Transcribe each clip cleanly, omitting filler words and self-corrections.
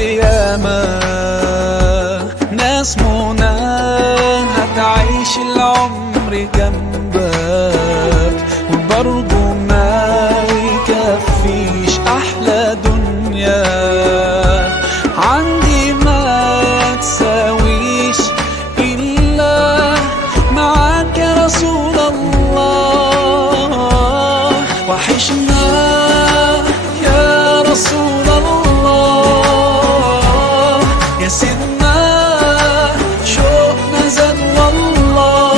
ياما ناس منى هتعيش العمر جنبك، وبرضه ما يكفيش أحلى دنيا عندي ما تساويش إلا معاك يا رسول الله. وحشنا يا رسول الله، يا سيدنا شوقنا زاد والله.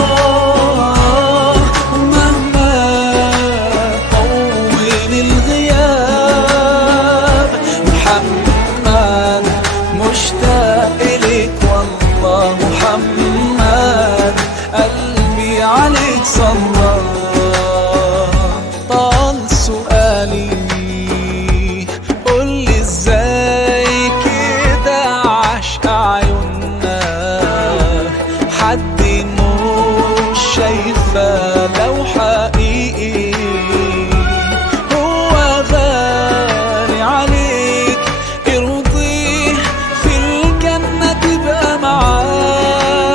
ومهما طول الغياب محمد مشتاق إليك والله. محمد قلبي عليك صلى. طال سؤالي قولي ازاي كده عشق عيوننا حد مش شايفه لو حقيقي هو غالي عليك ارضيه في الجنة تبقى معاه.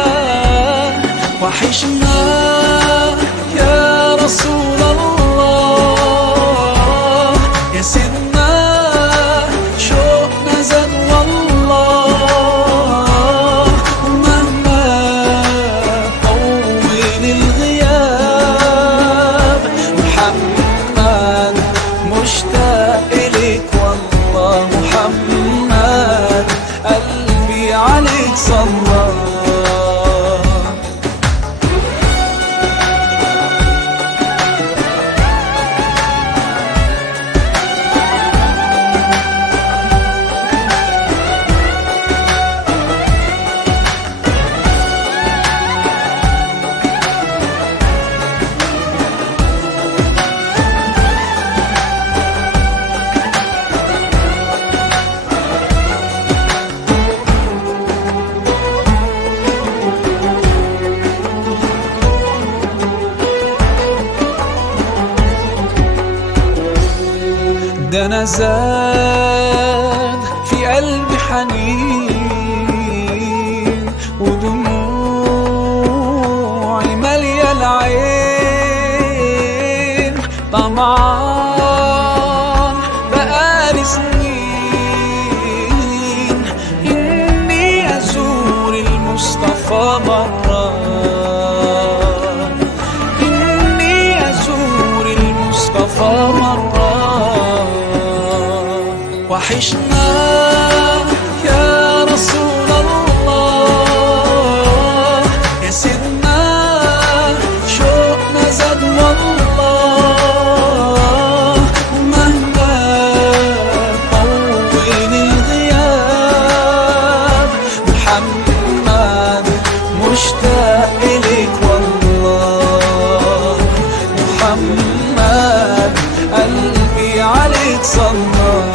وحشنا يا رسول الله، يا سيدنا شوقنا زاد والله. ومهما طول الغياب محمد مشتاق إليك والله. محمد قلبي عليك صلى. ده أنا زاد في قلبي حنين ودموعي مالية العين. طمعان بقالي سنين إني أزور المصطفى مرة، إني أزور المصطفى مرة. وحشنا يا رسول الله، يا سيدنا شوقنا زاد والله. ومهما طول الغياب محمد مشتاق إليك والله. محمد قلبي عليك صلى.